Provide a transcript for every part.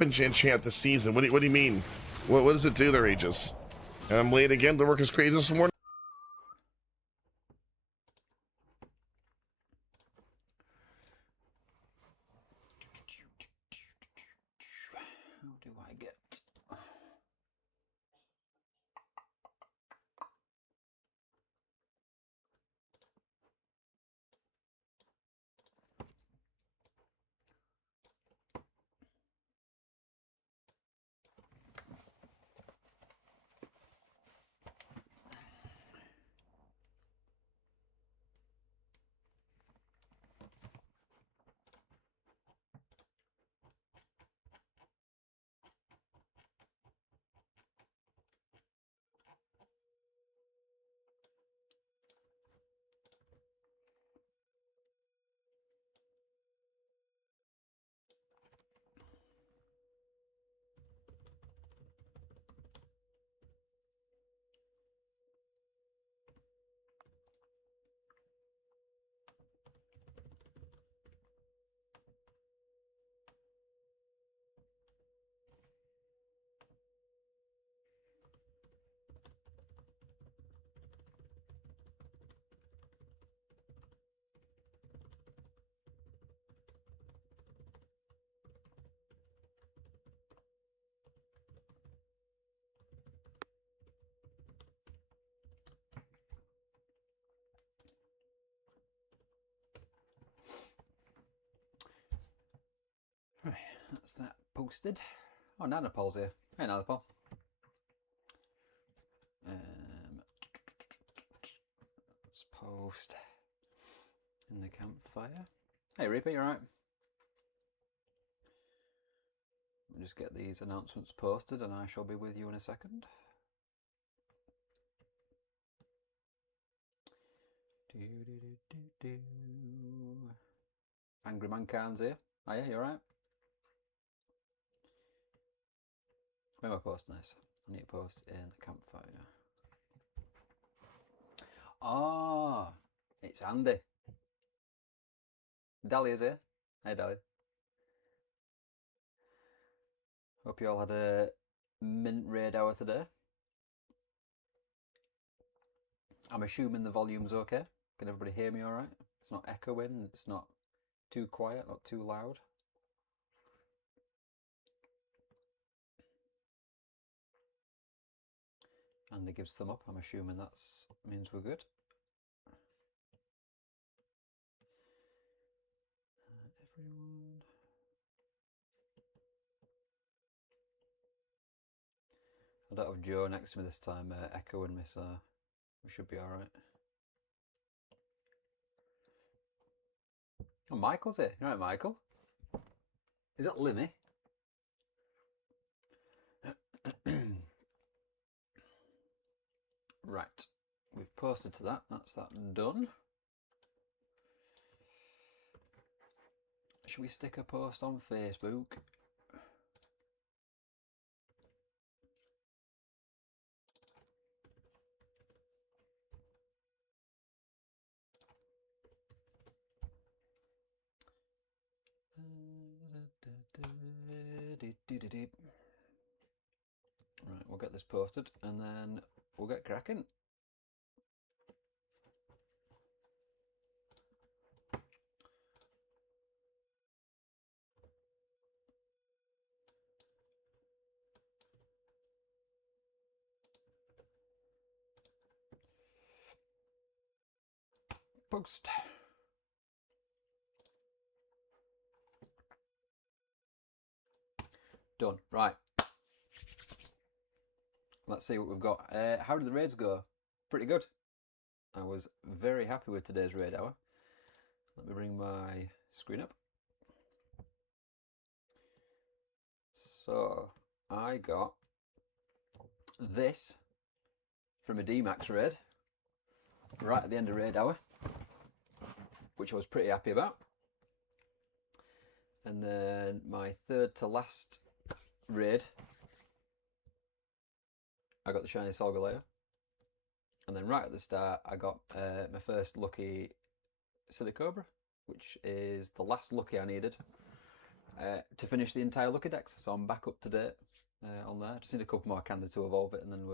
Enchant this season. What do you mean? What does it do there, Aegis? And I'm late again to work as crazy this morning. How do I get? Right, that's that posted. Oh, Nanopol's here. Hey, Nanopol. Let's post in the campfire. Hey, Reaper, you alright? We'll just get these announcements posted and I shall be with you in a second. Angry Man Khan's here. Oh yeah, you alright? Where am I posting this? I need to post in the campfire. Ah, it's Andy. Dahlia's here. Hey Dahlia. Hope you all had a mint raid hour today. I'm assuming the volume's okay. Can everybody hear me alright? It's not echoing, it's not too quiet, not too loud. Andy gives thumb up. I'm assuming that means we're good. Everyone. I don't have Joe next to me this time, echoing me, so we should be alright. Oh, Michael's here. You alright, Michael? Is that Limmy? Right, we've posted to that. That's that done. Should we stick a post on Facebook? Right, we'll get this posted and then we'll get cracking. Post. Done. Right. Let's see what we've got. How did the raids go? Pretty good. I was very happy with today's raid hour. Let me bring my screen up. So, I got this from a D-Max raid right at the end of raid hour, which I was pretty happy about. And then my third to last raid I got the shiny Solgaleo. And then right at the start, I got my first lucky Silicobra, which is the last lucky I needed to finish the entire lucky dex. So I'm back up to date on there. Just need a couple more candy to evolve it, and then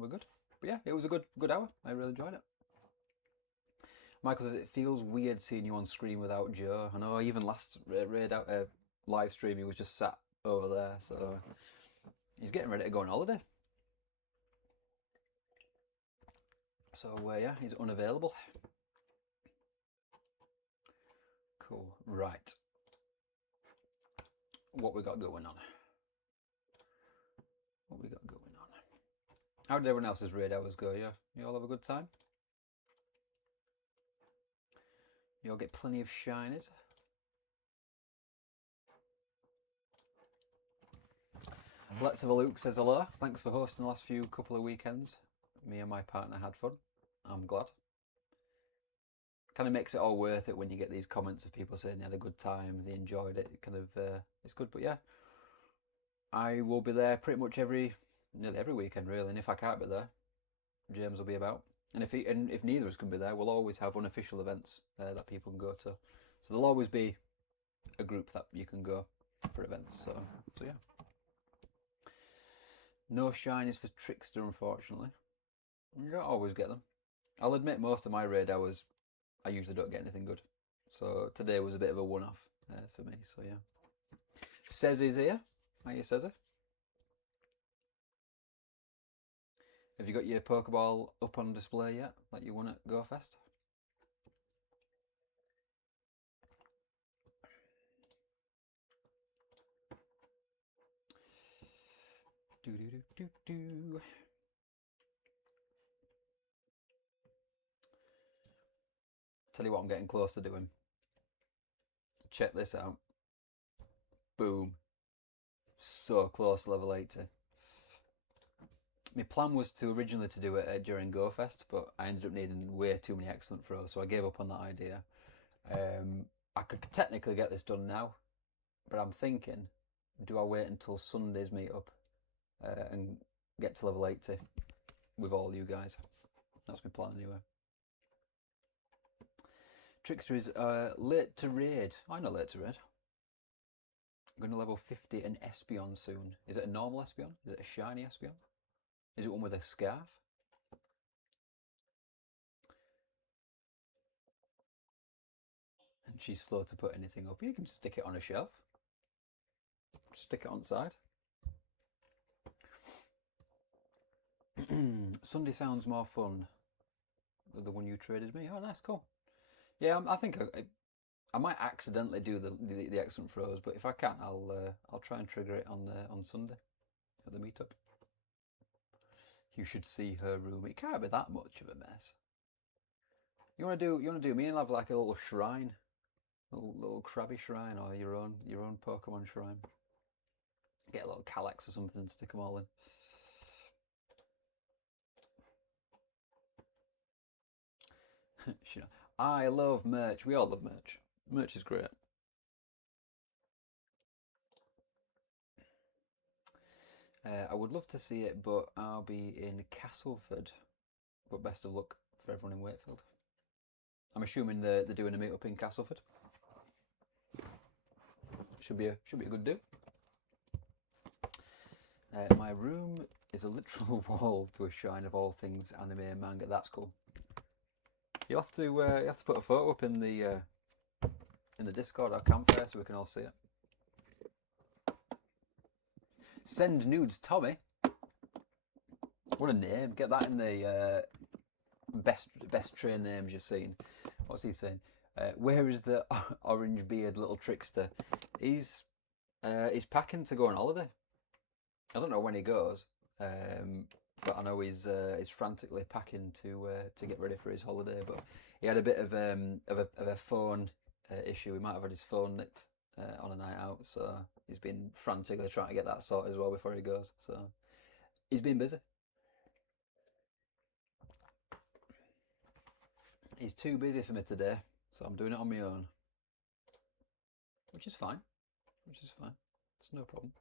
we're good. But yeah, it was a good hour. I really enjoyed it. Michael says it feels weird seeing you on screen without Joe. I know, even last live stream he was just sat over there, so he's getting ready to go on holiday. So yeah, he's unavailable. Cool. Right. What we got going on? How did everyone else's raid hours go? Yeah, you all have a good time? You all get plenty of shinies? Let's have a look. Says hello. Thanks for hosting the last couple of weekends. Me and my partner had fun. I'm glad. Kind of makes it all worth it when you get these comments of people saying they had a good time, they enjoyed it. It kind of it's good. But yeah, I will be there pretty much nearly every weekend really. And if I can't be there, James will be about. And if neither of us can be there, we'll always have unofficial events that people can go to. So there'll always be a group that you can go for events. So yeah. No shinies for Trickster, unfortunately. You don't always get them. I'll admit most of my raid hours, I usually don't get anything good. So today was a bit of a one-off for me, so yeah. Sezzy's here. Hiya, Sezzy. Have you got your Pokeball up on display yet, like you won at GoFest? Do. Tell you what I'm getting close to doing. Check this out. Boom. So close to level 80. My plan was originally to do it during GoFest, but I ended up needing way too many excellent throws, so I gave up on that idea. I could technically get this done now, but I'm thinking, do I wait until Sunday's meetup and get to level 80 with all you guys? That's my plan anyway. Trickster is late to raid. I know late to raid. I'm going to level 50 an Espeon soon. Is it a normal Espeon? Is it a shiny Espeon? Is it one with a scarf? And she's slow to put anything up. You can stick it on a shelf. Stick it on the side. Sunday sounds more fun than the one you traded me. Oh, nice, cool. Yeah, I think I might accidentally do the excellent throws, but if I can't, I'll try and trigger it on Sunday at the meetup. You should see her room. It can't be that much of a mess. You want to do me and have like a little shrine, little crabby shrine, or your own Pokemon shrine. Get a little Calyx or something and stick them all in. I love merch. We all love merch. Merch is great. I would love to see it, but I'll be in Castleford. But best of luck for everyone in Wakefield. I'm assuming they're doing a meetup in Castleford. Should be a good do. My room is a literal wall to a shrine of all things anime and manga. That's cool. You'll have to put a photo up in the Discord or campfire so we can all see it. Send nudes, Tommy. What a name! Get that in the best train names you've seen. What's he saying? Where is the orange beard little trickster? He's packing to go on holiday. I don't know when he goes, but I know he's frantically packing to get ready for his holiday. But he had a bit of a phone issue. He might have had his phone nicked on a night out, so he's been frantically trying to get that sorted as well before he goes. So he's been busy. He's too busy for me today, so I'm doing it on my own, which is fine. It's no problem.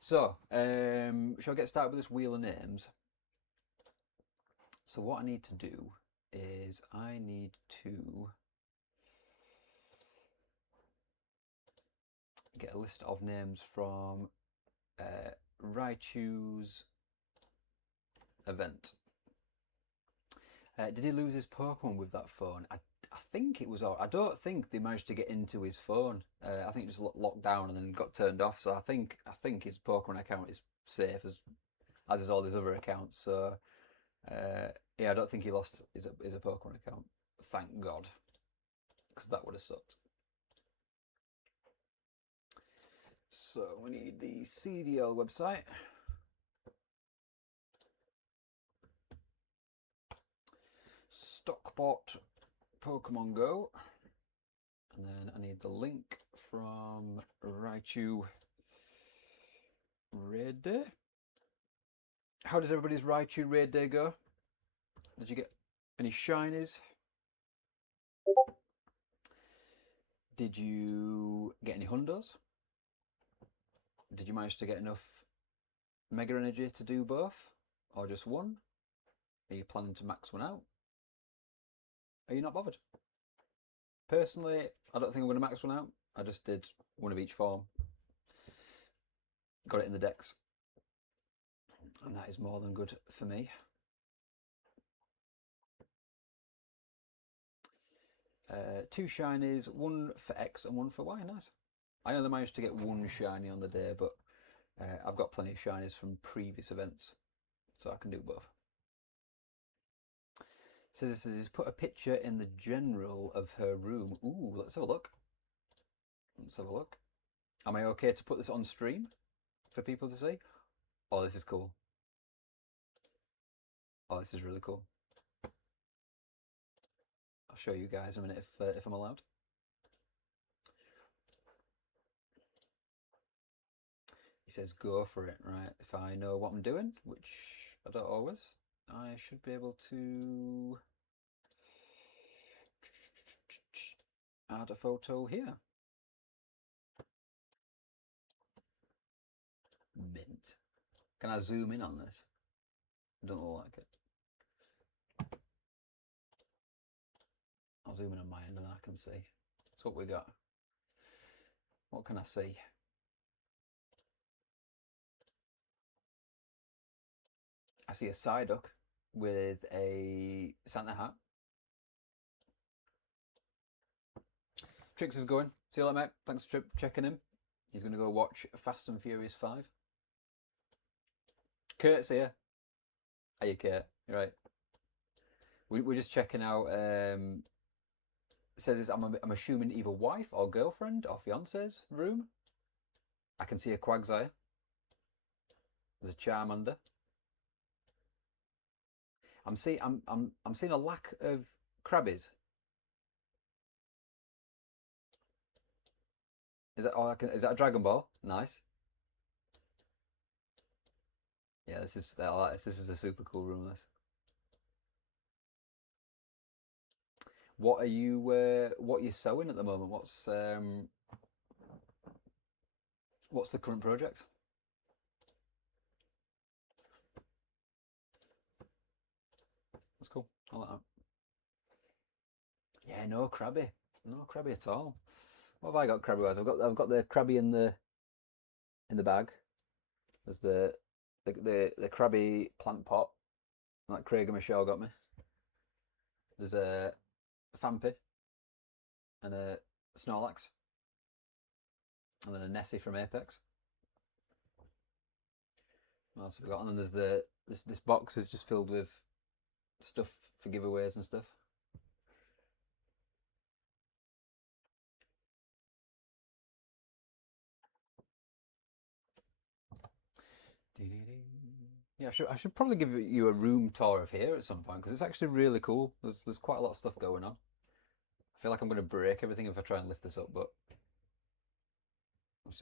So, shall I get started with this wheel of names? So what I need to do is I need to get a list of names from Raichu's event. Did he lose his Pokemon with that phone? I think it was. I don't think they managed to get into his phone. I think it just locked down and then got turned off. So I think his Pokemon account is safe as is all his other accounts. So yeah, I don't think he lost his Pokemon account. Thank God, because that would have sucked. So we need the CDL website. Stockbot Pokemon Go. And then I need the link from Raichu Raid Day. How did everybody's Raichu Raid Day go? Did you get any shinies? Did you get any hundos? Did you manage to get enough Mega Energy to do both? Or just one? Are you planning to max one out? Are you not bothered? Personally, I don't think I'm going to max one out. I just did one of each form. Got it in the decks. And that is more than good for me. Two shinies, one for X and one for Y. Nice. I only managed to get one shiny on the day, but I've got plenty of shinies from previous events, so I can do both. So this is put a picture in the general of her room. Ooh, let's have a look. Let's have a look. Am I okay to put this on stream for people to see? Oh, this is cool. Oh, this is really cool. I'll show you guys in a minute if I'm allowed. He says go for it, right? If I know what I'm doing, which I don't always, I should be able to add a photo here. Mint. Can I zoom in on this? I don't look like it. I'll zoom in on mine and then I can see. That's what we got. What can I see? I see a Psyduck with a Santa hat. Trix is going. See you later, mate. Thanks for checking in. He's going to go watch Fast and Furious 5. Kurt's here. Are you, Kurt? You're right. We're just checking out. It says I'm assuming either wife or girlfriend or fiance's room. I can see a Quagsire. There's a Charmander. I'm seeing a lack of Krabbies. Is that a Dragon Ball? Nice. Yeah, this is a super cool room. This. What are you sewing at the moment? What's the current project? That's cool. I like that. Yeah, no Krabby at all. What have I got Krabby wise? I've got the Krabby in the bag. There's the Krabby plant pot that Craig and Michelle got me. There's a Fampi and a Snorlax, and then a Nessie from Apex. What else have we got? And then there's this box is just filled with stuff for giveaways and stuff. Yeah, I should probably give you a room tour of here at some point because it's actually really cool. There's quite a lot of stuff going on. I feel like I'm going to break everything if I try and lift this up, but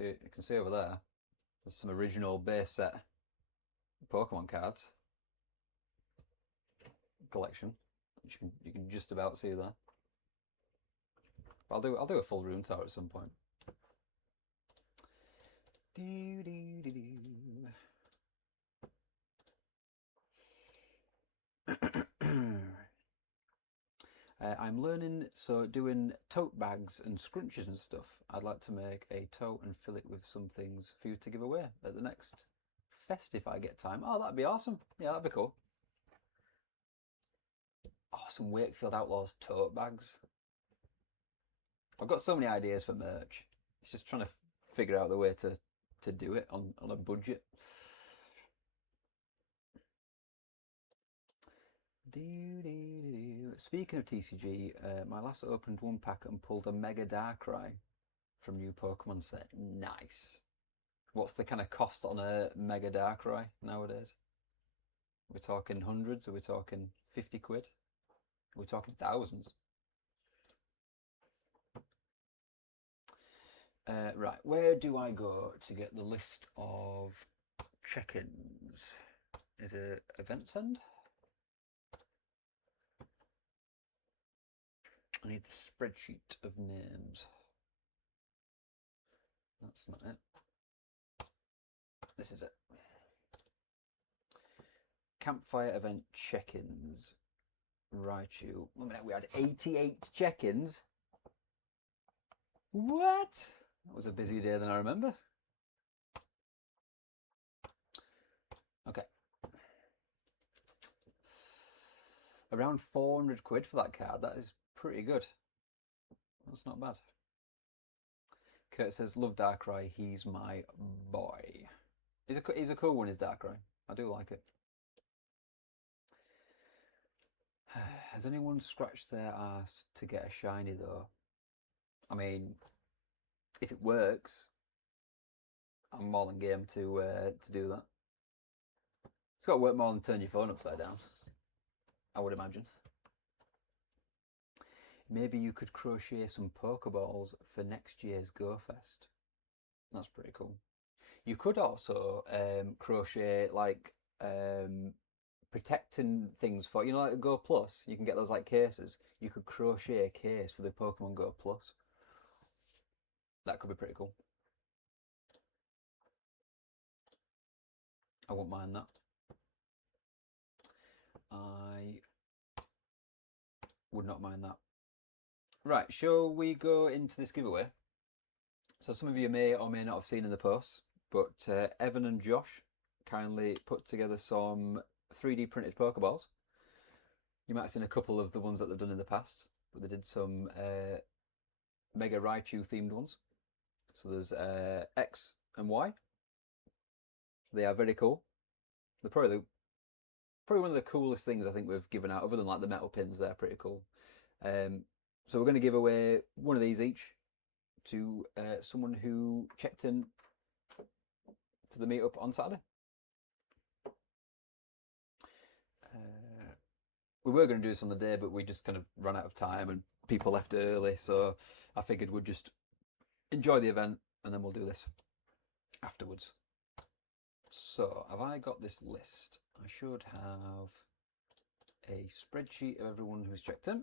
you can see over there. There's some original base set Pokemon cards collection, which you can just about see there. I'll do a full room tour at some point. I'm learning, so doing tote bags and scrunchies and stuff. I'd like to make a tote and fill it with some things for you to give away at the next fest if I get time. Oh, that'd be awesome. Yeah, that'd be cool. Oh, some Wakefield Outlaws tote bags. I've got so many ideas for merch. It's just trying to figure out the way to do it on a budget. Speaking of TCG, my last opened one pack and pulled a Mega Darkrai from new Pokemon set. Nice. What's the kind of cost on a Mega Darkrai nowadays? Are we talking hundreds? Are we talking 50 quid? Are we talking thousands? Right, where do I go to get the list of check-ins? Is it event send? I need the spreadsheet of names. That's not it. This is it. Campfire event check-ins. Raichu. One minute, we had 88 check-ins. What? That was a busier day than I remember. Okay. Around 400 quid for that card. That is pretty good. That's not bad. Kurt says, love Darkrai, he's my boy. He's a cool one, is Darkrai. I do like it. Has anyone scratched their ass to get a shiny though? I mean, if it works, I'm more than game to do that. It's got to work more than turn your phone upside down, I would imagine. Maybe you could crochet some Pokeballs for next year's Go Fest. That's pretty cool. You could also crochet like protecting things for, you know, like a Go Plus. You can get those like cases. You could crochet a case for the Pokemon Go Plus. That could be pretty cool. I won't mind that. I would not mind that. Right, shall we go into this giveaway? So some of you may or may not have seen in the post, but Evan and Josh kindly put together some 3D printed Pokeballs. You might have seen a couple of the ones that they've done in the past, but they did some Mega Raichu themed ones. So there's X and Y. They are very cool. They're probably one of the coolest things I think we've given out, other than like the metal pins. They're pretty cool. So we're going to give away one of these each to someone who checked in to the meetup on Saturday. We were going to do this on the day, but we just kind of ran out of time and people left early, so I figured we'd just enjoy the event and then we'll do this afterwards. So have I got this list? I should have a spreadsheet of everyone who's checked in.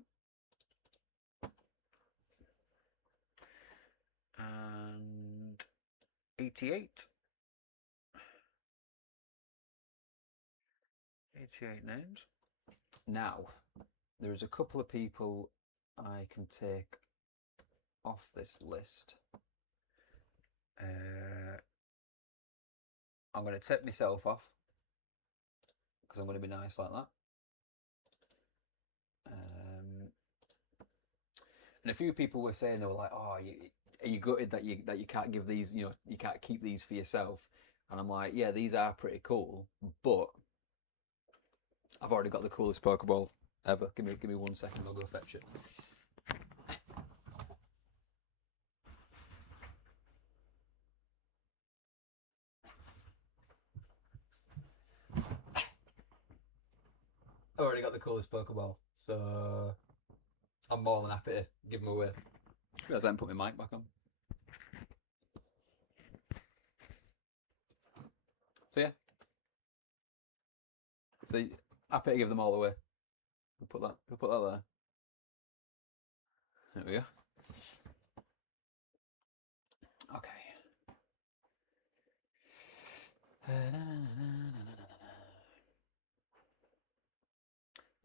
And 88 names. Now, there is a couple of people I can take off this list. I'm going to take myself off because I'm going to be nice like that. And a few people were saying, they were like, "Oh, are you gutted that you can't give these? You know, you can't keep these for yourself?" And I'm like, "Yeah, these are pretty cool, but I've already got the coolest Pokeball ever. Give me 1 second. I'll go fetch it." I've already got the coolest Pokeball, so I'm more than happy to give them away. I realised I haven't put my mic back on. So yeah. So happy to give them all away. We'll put that there. There we go. Okay.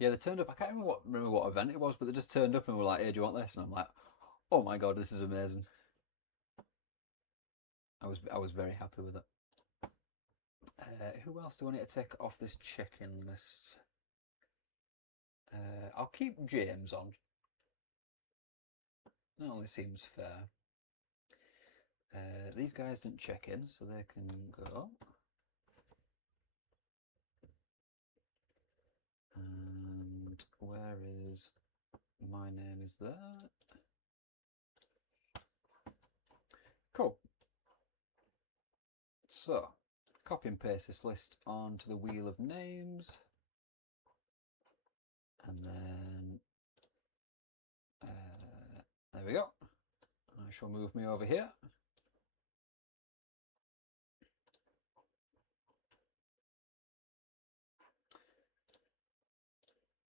Yeah, they turned up. I can't remember what event it was, but they just turned up and were like, "Hey, do you want this?" And I'm like, "Oh my god, this is amazing." I was very happy with it. Who else do I need to take off this check-in list? I'll keep James on. That only seems fair. These guys didn't check in, so they can go. And where is my name? Is there? Cool. So, copy and paste this list onto the wheel of names. And then, there we go. I shall move me over here.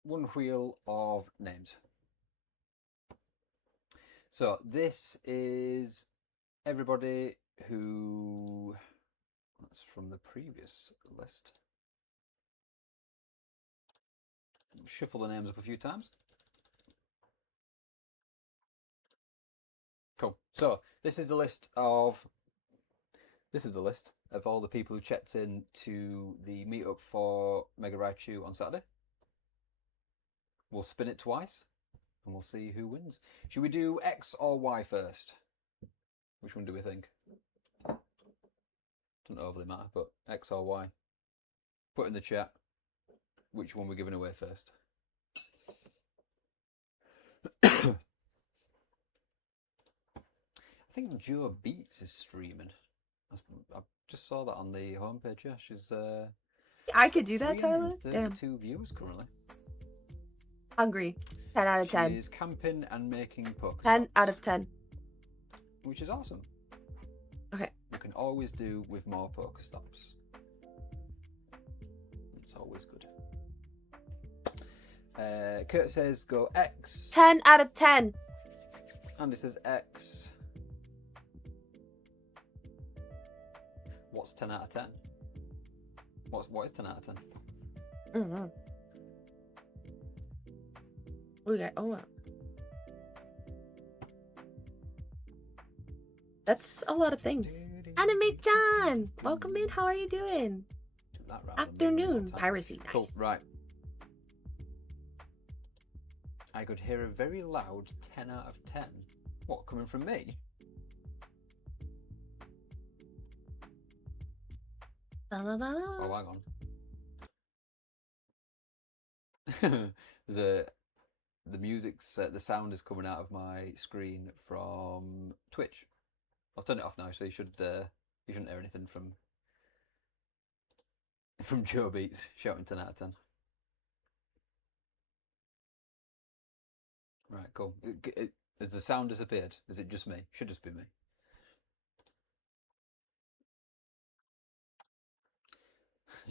One wheel of names. So this is everybody who, that's from the previous list. Shuffle the names up a few times. Cool. So this is the list of all the people who checked in to the meetup for Mega Raichu on Saturday. We'll spin it twice and we'll see who wins. Should we do X or Y first? Which one do we think? Doesn't overly matter, but X or Y. Put in the chat which one we're giving away first. I think Joe Beats is streaming. I just saw that on the homepage. Yeah, she's. I could do that, Tyler. Damn. 32 viewers currently. Hungry. 10 out of 10. She's camping and making Pokestops. 10 out of 10. Which is awesome. Okay. You can always do with more Pokestops. It's always good. Kurt says go X. 10 out of 10. Andy says X. What's 10 out of 10? What is 10 out of 10? Mm-hmm. Okay, oh wow. That's a lot of things. Anime John! Welcome in, how are you doing? Afternoon. Piracy, nice. Cool, right. I could hear a very loud 10 out of 10. What, coming from me? La, la, la, la. Oh, hang on. The music's, the sound is coming out of my screen from Twitch. I'll turn it off now, so you shouldn't hear anything from Joe Beats shouting 10 out of 10. Right, cool. Has the sound disappeared? Is it just me? Should just be me.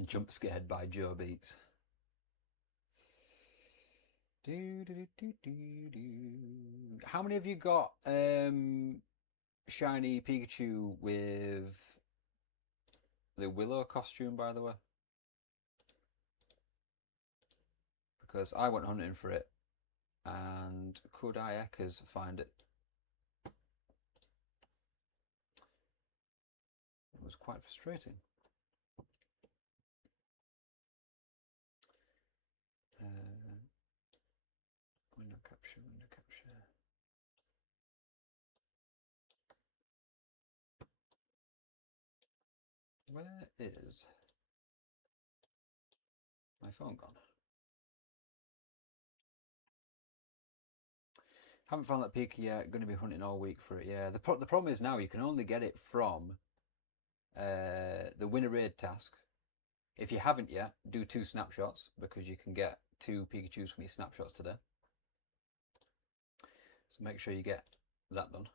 Jump scared by Joe Beats. How many of you got shiny Pikachu with the Willow costume, by the way? Because I went hunting for it, and could Iekas find it? It was quite frustrating. Window capture, window capture. Where is my phone gone? Haven't found that Pika yet. Going to be hunting all week for it. Yeah, the problem is now you can only get it from the Winter Raid task. If you haven't yet, do 2 snapshots because you can get 2 Pikachus from your snapshots today. So make sure you get that done.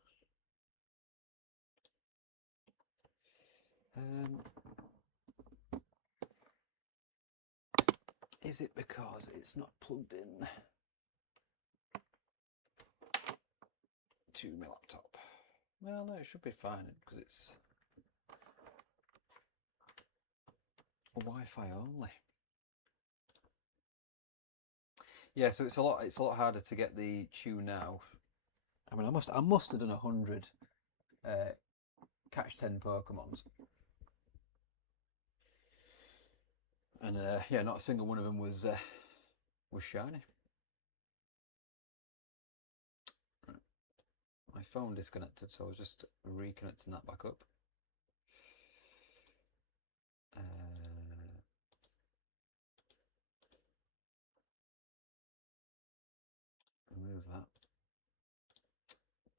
Is it because it's not plugged in to my laptop? Well, no, it should be fine because it's Wi-Fi only. Yeah, so it's a lot harder to get the chew now. I mean, I must have done 100 catch 10 Pokemons. And yeah, not a single one of them was shiny. Right. My phone disconnected, so I was just reconnecting that back up. Remove that.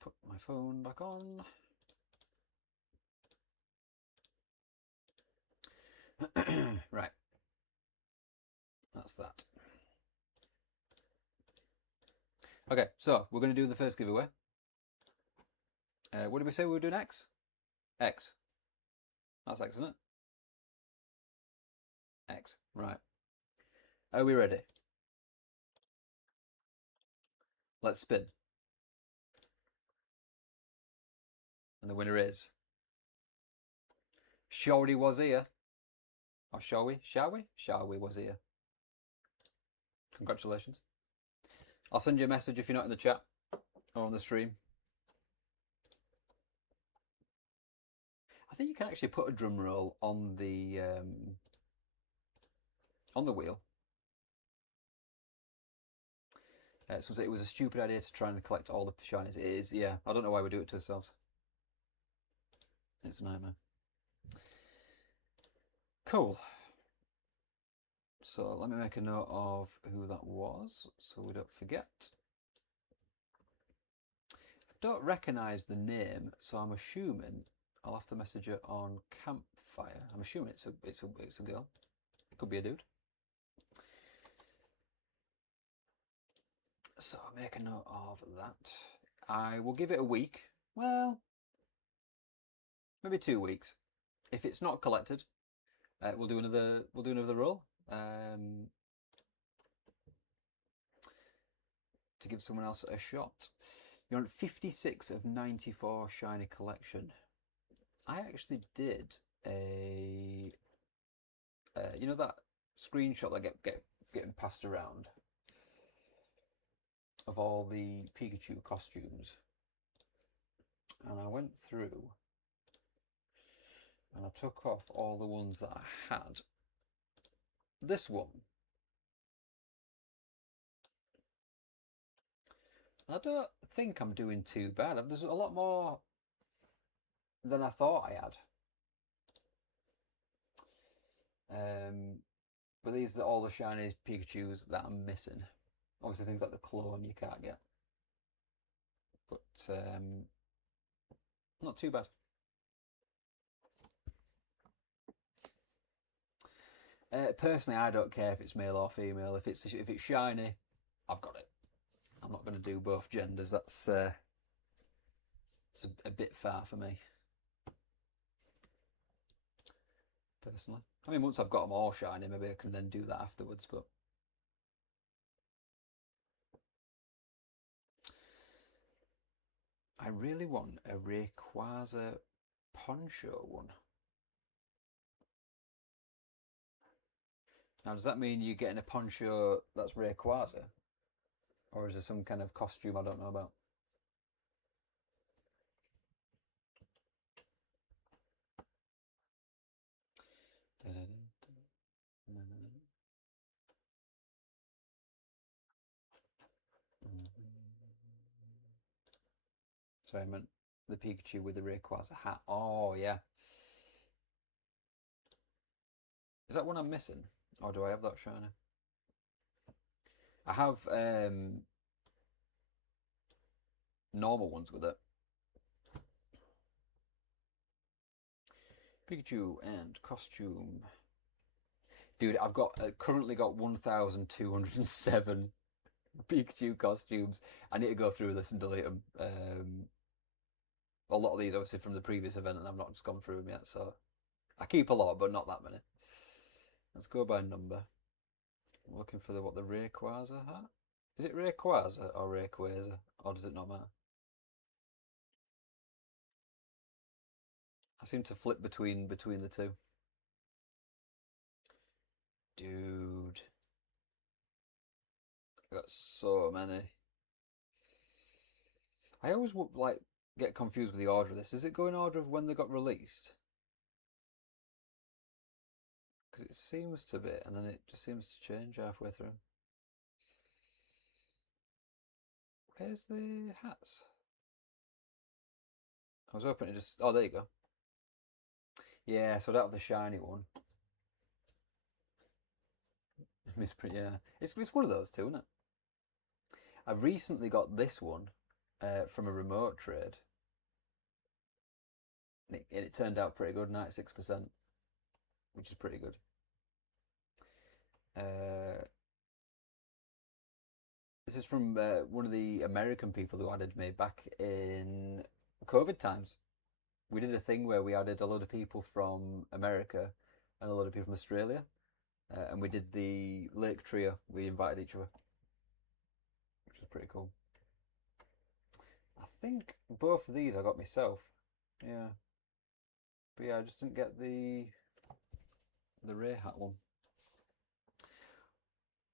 Put my phone back on. Right. That's that. Okay, so we're going to do the first giveaway. What did we say we were doing? X? X. That's X, isn't it? X. Right. Are we ready? Let's spin. And the winner is Shorty was here. Or shall we? Shall we? Shall we was here. Congratulations. I'll send you a message if you're not in the chat or on the stream. I think you can actually put a drum roll on the wheel. So it was a stupid idea to try and collect all the shinies. It is, yeah. I don't know why we do it to ourselves. It's a nightmare. Cool. So let me make a note of who that was so we don't forget. I don't recognise the name, so I'm assuming I'll have to message her on Campfire. I'm assuming it's a girl. It could be a dude. So make a note of that. I will give it a week. Well, maybe 2 weeks. If it's not collected, we'll do another roll. To give someone else a shot. You're on 56 of 94 shiny collection. I actually did a you know that screenshot that getting passed around of all the Pikachu costumes, and I went through and I took off all the ones that I had. This one, I don't think I'm doing too bad. There's a lot more than I thought I had. But these are all the shiny Pikachus that I'm missing. Obviously things like the clone you can't get. But not too bad. Personally, I don't care if it's male or female. If it's shiny, I've got it. I'm not going to do both genders. That's it's a bit far for me. Personally, I mean, once I've got them all shiny, maybe I can then do that afterwards. But I really want a Rayquaza poncho one. Now, does that mean you're getting a poncho that's Rayquaza? Or is there some kind of costume I don't know about? Sorry, I meant the Pikachu with the Rayquaza hat. Oh, yeah. Is that one I'm missing? Or do I have that shiny? I have normal ones with it. Pikachu and costume. Dude, I've got currently got 1,207 Pikachu costumes. I need to go through this and delete them. A lot of these obviously from the previous event, and I've not just gone through them yet. So I keep a lot, but not that many. Let's go by number. I'm looking for the Rayquaza hat. Is it Rayquaza or Rayquaza, or does it not matter? I seem to flip between the two. Dude. got so many. I always like get confused with the order of this. Is it go in order of when they got released? Because it seems to be, and then it just seems to change halfway through. Where's the hats? I was hoping to just... Oh, there you go. Yeah, so I don't have the shiny one. Misprint, yeah. It's one of those two, isn't it? I've recently got this one from a remote trade. And it turned out pretty good, 96%, which is pretty good. This is from one of the American people who added me back in COVID times. We did a thing where we added a lot of people from America and a lot of people from Australia. And we did the Lake Trio. We invited each other, which was pretty cool. I think both of these I got myself. Yeah. But yeah, I just didn't get the Ray hat one,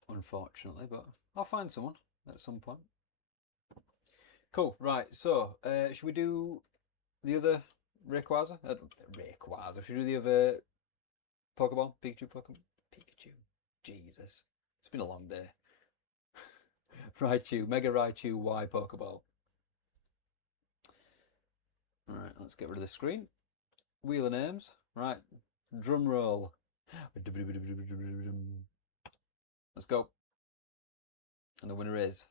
unfortunately, but I'll find someone at some point. Cool, right, so should we do the other Rayquaza? Rayquaza, should we do the other Pokeball? Pikachu Pokemon? Pikachu, Jesus, it's been a long day. Raichu, Mega Raichu Y Pokeball. Alright, let's get rid of the screen. Wheel of names, right, drum roll. Let's go. And the winner is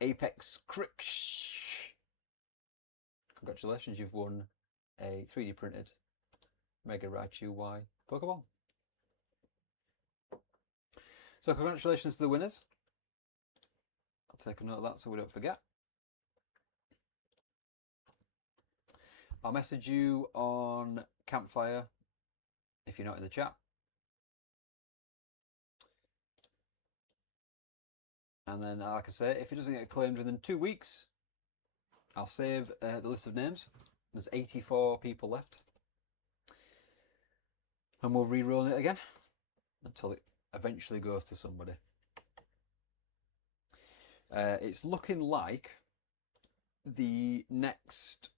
Apex Crix. Congratulations, you've won a 3D printed Mega Raichu Y Pokeball. So congratulations to the winners. I'll take a note of that so we don't forget. I'll message you on Campfire if you're not in the chat. And then, like I say, if it doesn't get claimed within 2 weeks, I'll save the list of names. There's 84 people left. And we'll re-roll it again until it eventually goes to somebody. It's looking like the next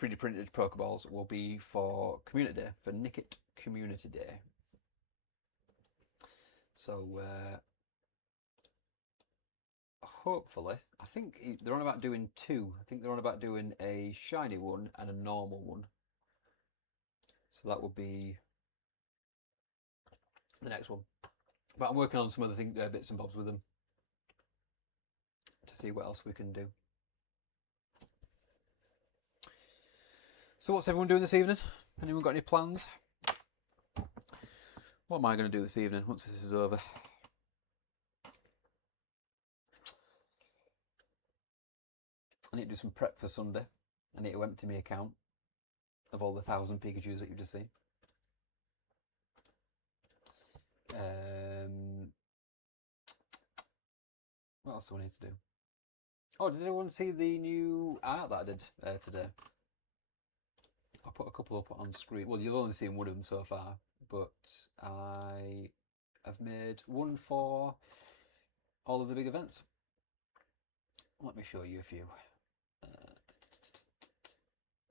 3D printed Pokeballs will be for Community Day, for Nickit Community Day. So hopefully, I think they're on about doing two. I think they're on about doing a shiny one and a normal one. So that will be the next one. But I'm working on some other bits and bobs with them to see what else we can do. So what's everyone doing this evening? Anyone got any plans? What am I going to do this evening once this is over? I need to do some prep for Sunday. I need to empty my account of all the 1,000 Pikachus that you've just seen. What else do I need to do? Oh, did anyone see the new art that I did today? I'll put a couple up on screen. Well, you've only seen one of them so far, but I have made one for all of the big events. Let me show you a few.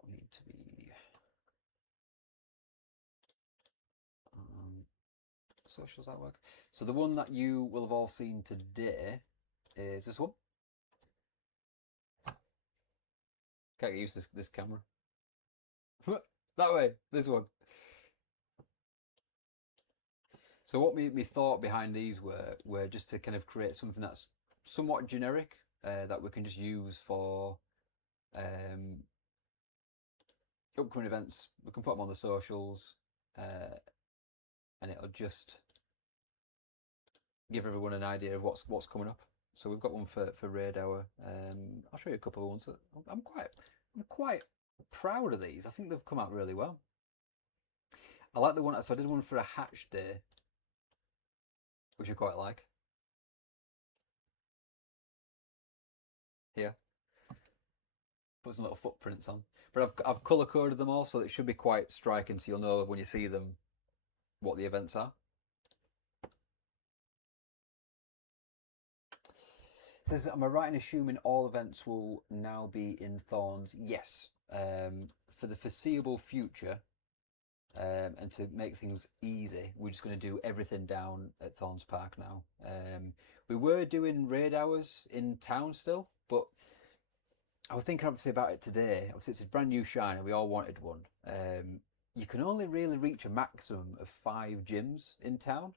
We need to be socials at work. So the one that you will have all seen today is this one. Can't get used to this camera. That way, this one. So what my thought behind these were just to kind of create something that's somewhat generic, that we can just use for upcoming events. We can put them on the socials, and it'll just give everyone an idea of what's coming up. So we've got one for Raid Hour. I'll show you a couple of ones. I'm quite proud of these. I think they've come out really well. I like the one. So I did one for a hatch day, which I quite like. Here, put some little footprints on. But I've colour coded them all, so it should be quite striking. So you'll know when you see them what the events are. Says, am I right in assuming all events will now be in Thorns? Yes. For the foreseeable future, and to make things easy, we're just going to do everything down at Thorns Park now. We were doing raid hours in town still, but I was thinking obviously about it today. Obviously, it's a brand new shiner. We all wanted one. You can only really reach a maximum of 5 gyms in town.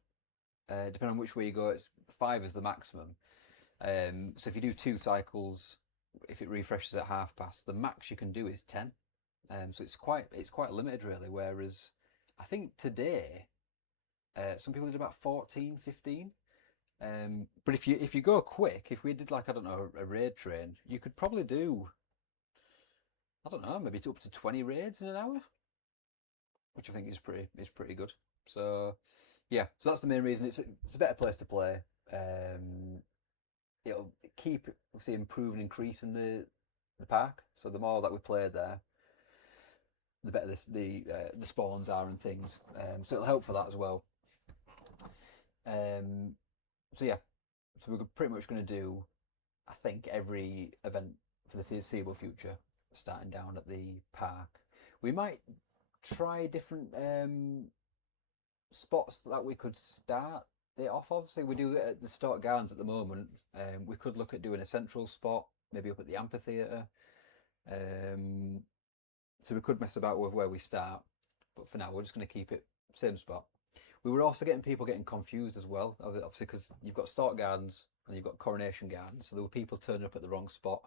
Depending on which way you go, it's 5 is the maximum. So if you do 2 cycles, if it refreshes at past, the max you can do is 10. So it's quite limited really. Whereas I think today, some people did about 14, 15. But if you go quick, if we did like, I don't know, a raid train, you could probably do, I don't know, maybe up to 20 raids in an hour, which I think is pretty good. So yeah, so that's the main reason. It's a better place to play. It'll keep obviously improving, increasing the park. So the more that we play there, the better the spawns are and things. So it'll help for that as well. So yeah, so we're pretty much going to do, I think, every event for the foreseeable future, starting down at the park. We might try different spots that we could start it off of. So we do it at the Stock Gardens at the moment. We could look at doing a central spot, maybe up at the amphitheatre. So we could mess about with where we start, but for now we're just going to keep it same spot. We were also getting people confused as well, obviously, because you've got Stock Gardens and you've got Coronation Gardens, so there were people turning up at the wrong spot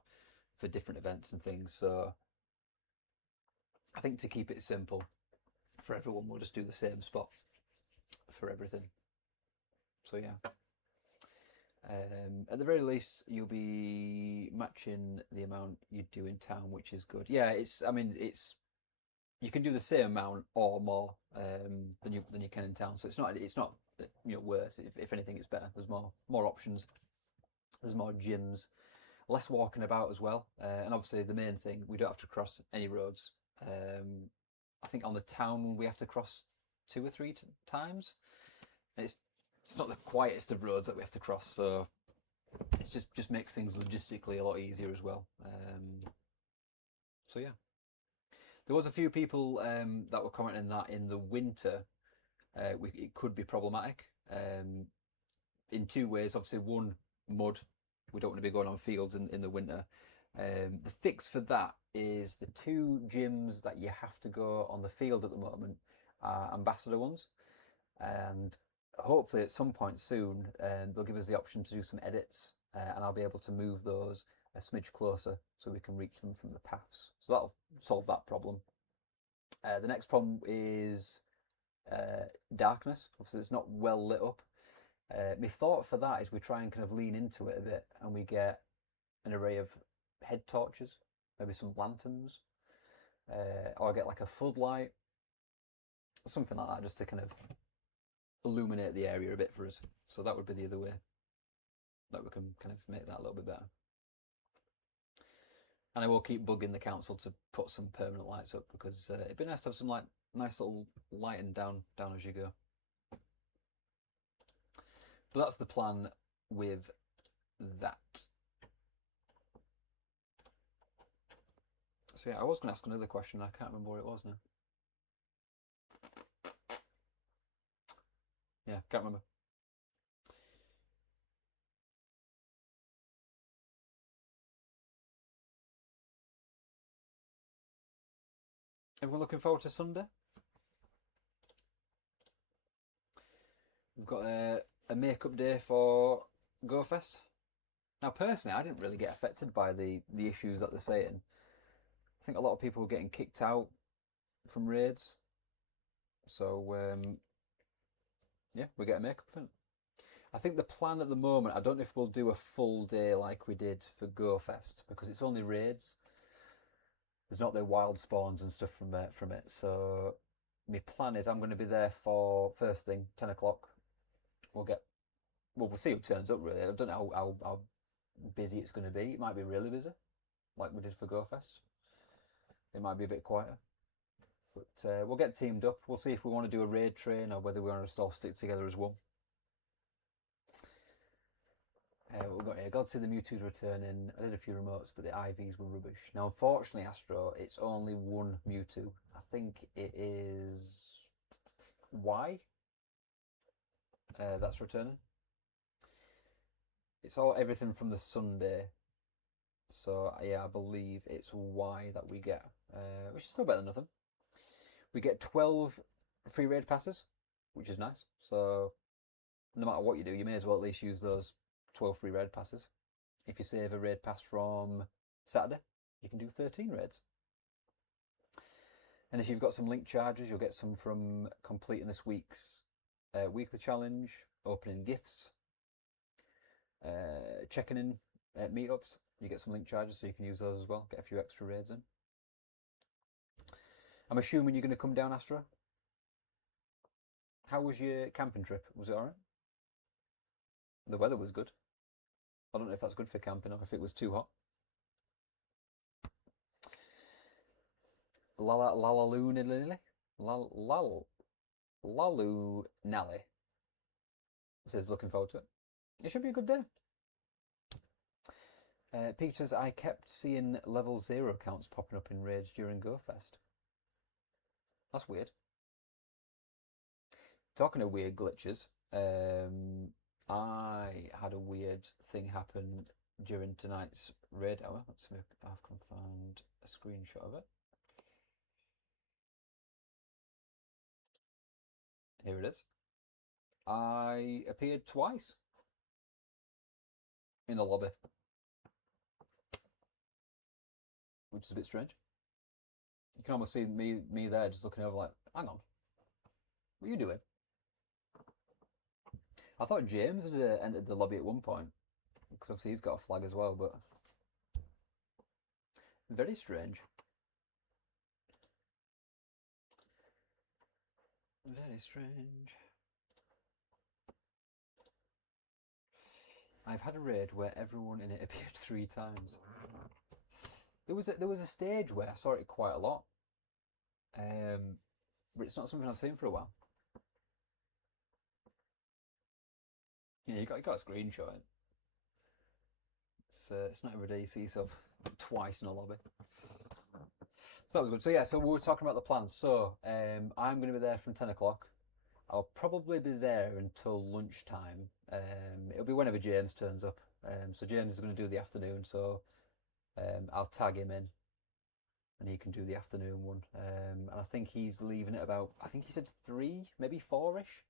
for different events and things. So I think to keep it simple for everyone, we'll just do the same spot for everything. So yeah, at the very least, you'll be matching the amount you do in town, which is good. Yeah, you can do the same amount or more than you can in town. So it's not worse. If anything, it's better. There's more options. There's more gyms, less walking about as well. And obviously the main thing, we don't have to cross any roads. I think on the town we have to cross 2 or 3 times. And it's not the quietest of roads that we have to cross, so it just makes things logistically a lot easier as well. So yeah. There was a few people that were commenting that in the winter it could be problematic in 2 ways. Obviously, one, mud. We don't want to be going on fields in the winter. The fix for that is the 2 gyms that you have to go on the field at the moment are ambassador ones, and hopefully at some point soon they'll give us the option to do some edits, and I'll be able to move those a smidge closer so we can reach them from the paths. So that'll solve that problem. The next problem is darkness. Obviously it's not well lit up. My thought for that is we try and kind of lean into it a bit and we get an array of head torches, maybe some lanterns, or get like a floodlight, something like that, just to kind of illuminate the area a bit for us. So that would be the other way that we can kind of make that a little bit better. And I will keep bugging the council to put some permanent lights up, because it'd be nice to have some like nice little lighting down as you go. But that's the plan with that. So yeah, I was going to ask another question. I can't remember what it was now. Yeah, can't remember. Everyone looking forward to Sunday? We've got a makeup day for GoFest. Now, personally, I didn't really get affected by the issues that they're saying. I think a lot of people were getting kicked out from raids. So, yeah, we're getting makeup event. I think the plan at the moment, I don't know if we'll do a full day like we did for GoFest, because it's only raids. There's not the wild spawns and stuff from it. So my plan is I'm going to be there for first thing, 10 o'clock. We'll see who turns up really. I don't know how busy it's going to be. It might be really busy, like we did for GoFest. It might be a bit quieter. But we'll get teamed up. We'll see if we want to do a raid train or whether we want to just all stick together as one. We've got here. Glad to see the Mewtwo's returning. I did a few remotes, but the IVs were rubbish. Now, unfortunately, Astro, it's only one Mewtwo. I think it is Y. That's returning. It's all everything from the Sunday. So yeah, I believe it's Y that we get, which is still better than nothing. We get 12 free raid passes, which is nice. So no matter what you do, you may as well at least use those 12 free raid passes. If you save a raid pass from Saturday, you can do 13 raids. And if you've got some link charges, you'll get some from completing this week's weekly challenge, opening gifts, checking in at meetups. You get some link charges, so you can use those as well. Get a few extra raids in. I'm assuming you're going to come down, Astra. How was your camping trip? Was it alright? The weather was good. I don't know if that's good for camping or if it was too hot. Lalaloo Nally says looking forward to it. It should be a good day. Peach says, I kept seeing level 0 counts popping up in raids during GoFest. That's weird. Talking of weird glitches, I had a weird thing happen during tonight's raid hour. Let's see if I can find a screenshot of it. Here it is. I appeared twice in the lobby, which is a bit strange. You can almost see me there just looking over like, hang on, what are you doing? I thought James had entered the lobby at one point, because obviously he's got a flag as well, but very strange. Very strange. I've had a raid where everyone in it appeared 3 times. There was a stage where I saw it quite a lot, but it's not something I've seen for a while. Yeah, you got to screenshot it. It's not every day you see yourself twice in a lobby. So that was good. So yeah, so we were talking about the plans. So I'm going to be there from 10 o'clock. I'll probably be there until lunchtime. It'll be whenever James turns up. So James is going to do the afternoon. So I'll tag him in, and he can do the afternoon one. And I think he's leaving at about, I think he said 3, maybe 4-ish.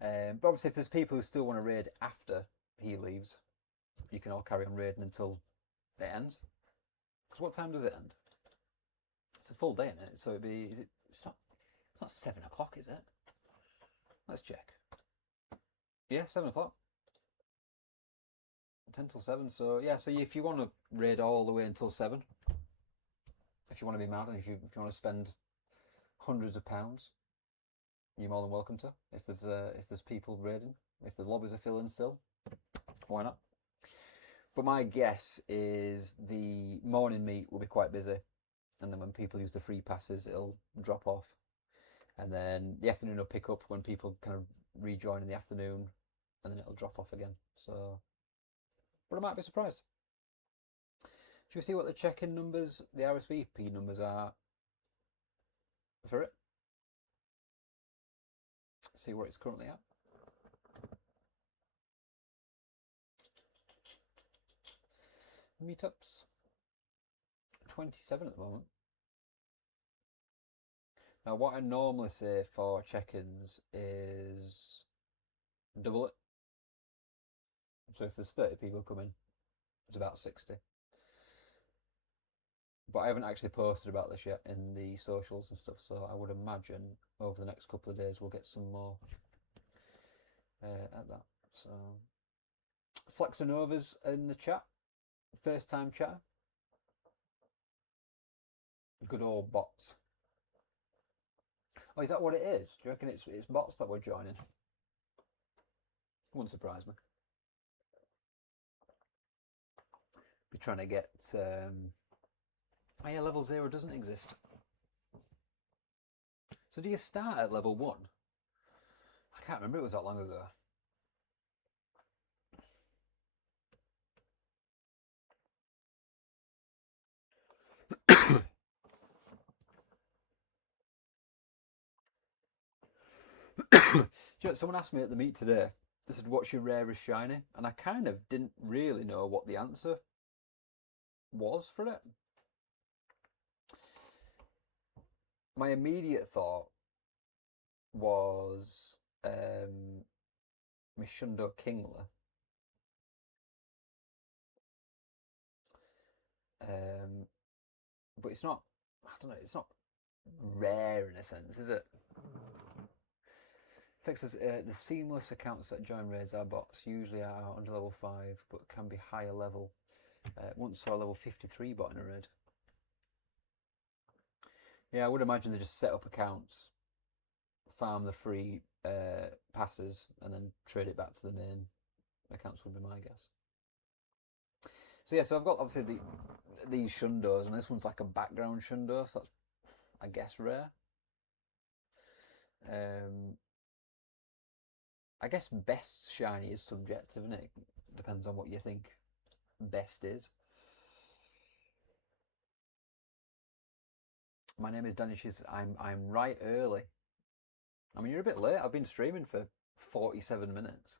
But obviously, if there's people who still want to raid after he leaves, you can all carry on raiding until it ends. Because what time does it end? It's a full day, isn't it? So it'd be, it's not 7 o'clock, is it? Let's check. Yeah, 7 o'clock. 10 till 7. So yeah, so if you want to raid all the way until 7, if you want to be mad and if you want to spend hundreds of pounds, you're more than welcome to. If there's people raiding, if the lobbies are filling still, why not? But my guess is the morning meet will be quite busy, and then when people use the free passes, it'll drop off, and then the afternoon will pick up when people kind of rejoin in the afternoon, and then it'll drop off again. So, but I might be surprised. Should we see what the check-in numbers, the RSVP numbers are for it? See where it's currently at. Meetups. 27 at the moment. Now what I normally say for check-ins is double it. So if there's 30 people coming, it's about 60. But I haven't actually posted about this yet in the socials and stuff, so I would imagine over the next couple of days we'll get some more at that. So Flexanova's in the chat, first time chatter. Good old bots. Oh, is that what it is? Do you reckon it's bots that we're joining? Wouldn't surprise me. Be trying to get oh yeah, level 0 doesn't exist. So do you start at level 1? I can't remember, it was that long ago. you know, someone asked me at the meet today, they said, what's your rarest shiny? And I kind of didn't really know what the answer was for it. My immediate thought was my Shundo Kingler. But it's not, I don't know, it's not rare in a sense, is it? Fixes the seamless accounts that join raids are bots, usually are under level 5, but can be higher level. Once saw a level 53 bot in a raid. Yeah, I would imagine they just set up accounts, farm the free passes, and then trade it back to the main accounts would be my guess. So yeah, so I've got obviously these Shundos, and this one's like a background Shundo, so that's, I guess, rare. I guess best shiny is subjective, isn't it? Depends on what you think best is. My name is Danish. I'm right early. I mean, you're a bit late. I've been streaming for 47 minutes.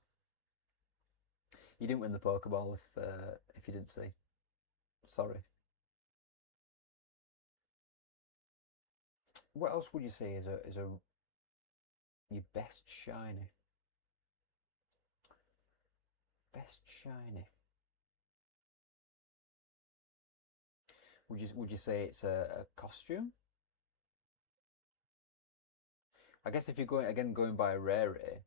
You didn't win the Pokeball if you didn't see. Sorry. What else would you say is your best shiny? Best shiny. Would you say it's a costume? I guess if you're going by rarity,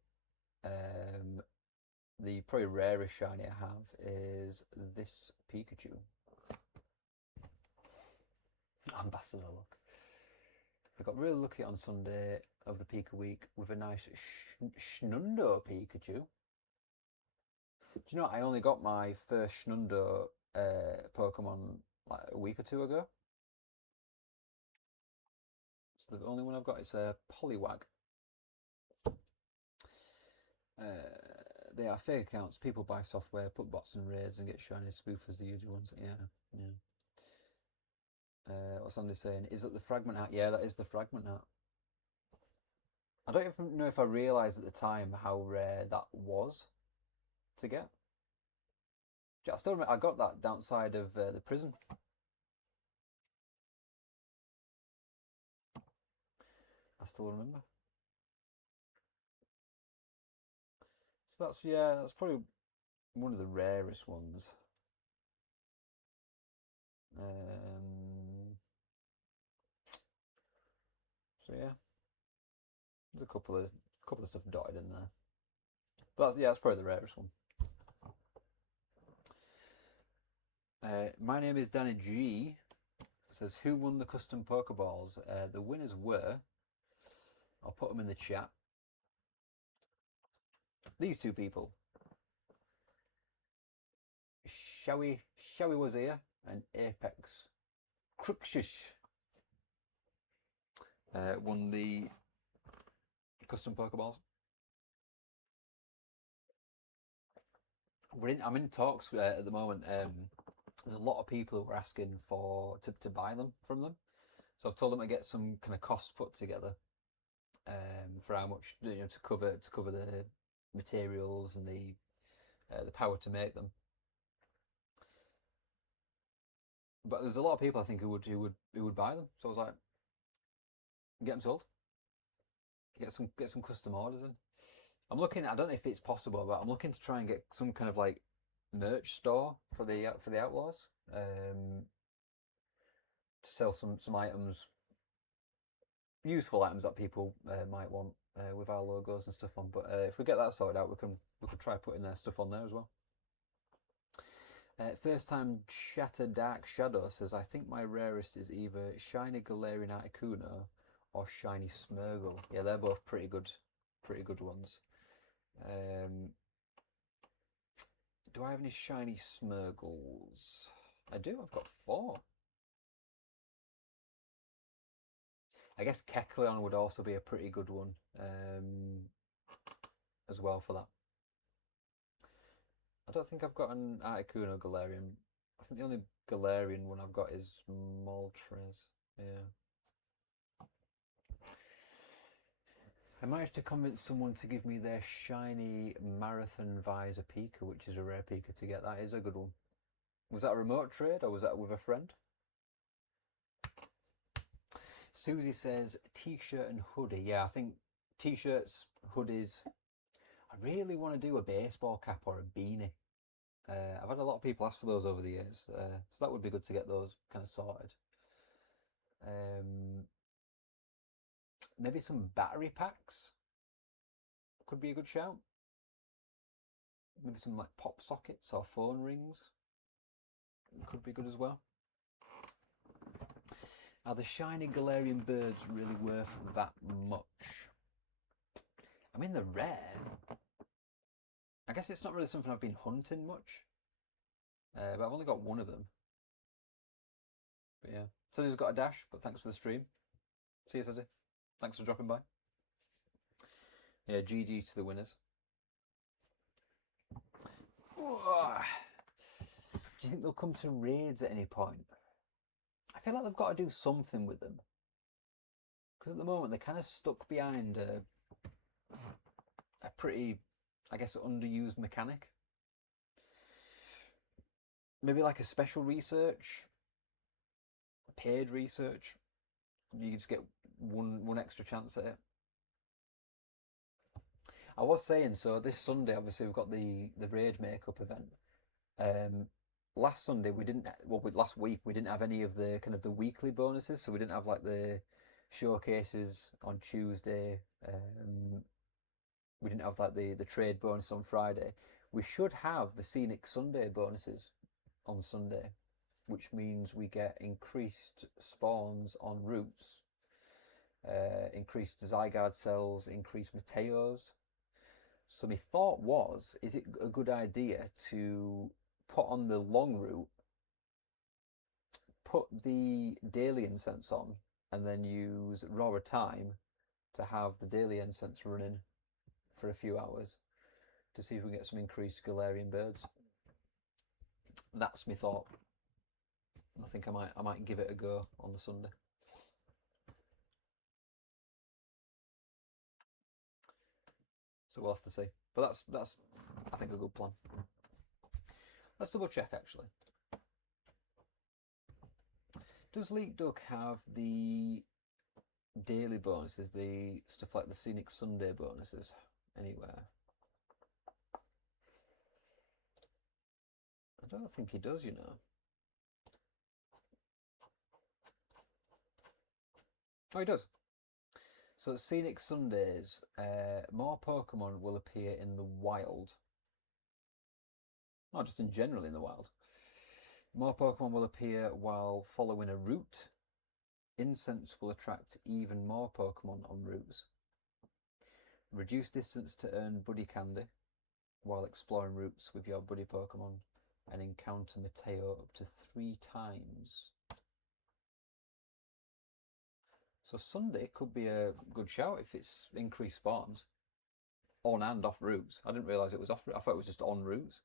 the probably rarest shiny I have is this Pikachu. Ambassador look. I got really lucky on Sunday of the Pika week with a nice Schnundo Pikachu. Do you know, I only got my first Schnundo Pokemon like a week or two ago. It's the only one I've got. It's a Poliwag. They are fake accounts. People buy software, put bots in raids, and get shiny spoof as the usual ones. Yeah. What's Andy saying? Is that the fragment hat? Yeah, that is the fragment hat. I don't even know if I realised at the time how rare that was to get. I still remember I got that downside of the prison. I still remember. So that's probably one of the rarest ones. So yeah, there's a couple of stuff dotted in there, but that's probably the rarest one. My name is Danny G. It says, who won the custom Pokeballs? The winners were, I'll put them in the chat, these two people. Shawi Wazir and Apex Crookshish won the custom Pokeballs. I'm in talks at the moment. There's a lot of people who are asking to buy them from them, so I've told them to get some kind of costs put together for how much, you know, to cover the materials and the power to make them. But there's a lot of people I think who would buy them. So I was like, get them sold. Get some custom orders in. I'm looking. I don't know if it's possible, but I'm looking to try and get some kind of like merch store for the Outlaws to sell some items, useful items that people might want with our logos and stuff on. But if we get that sorted out, we could try putting their stuff on there as well. First time Shatter Dark Shadow says, I think my rarest is either Shiny Galarian Articuno or Shiny Smeargle. Yeah, they're both pretty good ones. Do I have any Shiny Smeargles? I do, I've got 4. I guess Kecleon would also be a pretty good one as well for that. I don't think I've got an Articuno Galarian. I think the only Galarian one I've got is Moltres. Yeah. I managed to convince someone to give me their shiny Marathon Visor Pika, which is a rare Pika to get. That is a good one. Was that a remote trade or was that with a friend? Susie says t-shirt and hoodie. Yeah, I think t-shirts, hoodies. I really want to do a baseball cap or a beanie. I've had a lot of people ask for those over the years, so that would be good to get those kind of sorted. Maybe some battery packs could be a good shout. Maybe some like pop sockets or phone rings could be good as well. Are the shiny Galarian birds really worth that much? I mean, they're rare. I guess it's not really something I've been hunting much. But I've only got one of them. But yeah. Suzzy's got a dash, but thanks for the stream. See you, Suzzy. Thanks for dropping by. Yeah, GG to the winners. Do you think they'll come to raids at any point? I feel like they've got to do something with them. Because at the moment they're kind of stuck behind a pretty, I guess, underused mechanic. Maybe like a special research, paid research. You just get one extra chance at it. I was saying, so this Sunday, obviously, we've got the raid makeup event. Last Sunday we didn't. Well, last week we didn't have any of the kind of the weekly bonuses, so we didn't have like the showcases on Tuesday. We didn't have like the trade bonus on Friday. We should have the Scenic Sunday bonuses on Sunday, which means we get increased spawns on routes, increased Zygarde cells, increased Mateos. So my thought was, is it a good idea to put on the long route, put the daily incense on, and then use Rora Time to have the daily incense running for a few hours to see if we can get some increased Galarian birds. That's my thought. I think I might give it a go on the Sunday. So we'll have to see. But that's I think a good plan. Let's double check actually. Does Leak Duck have the daily bonuses, the stuff like the Scenic Sunday bonuses anywhere? I don't think he does, you know. Oh, he does. So Scenic Sundays, more Pokemon will appear in the wild. Not just in general in the wild. More Pokemon will appear while following a route. Incense will attract even more Pokemon on routes. Reduce distance to earn Buddy Candy while exploring routes with your Buddy Pokemon and encounter Mateo up to 3 times. So Sunday could be a good shout if it's increased spawns. On and off routes. I didn't realise it was off. I thought it was just on routes.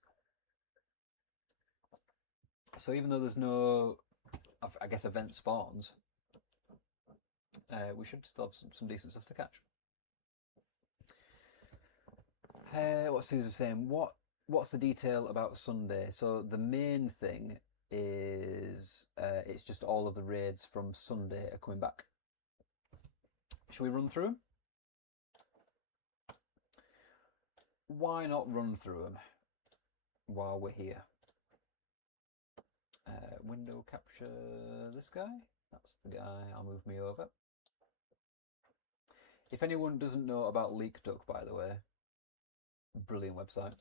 So even though there's no, I guess, event spawns, we should still have some decent stuff to catch. What's Susan saying? What's the detail about Sunday? So the main thing is it's just all of the raids from Sunday are coming back. Shall we run through them? Why not run through them while we're here? Window capture this guy. That's the guy. I'll move me over. If anyone doesn't know about Leak Duck, by the way, brilliant website.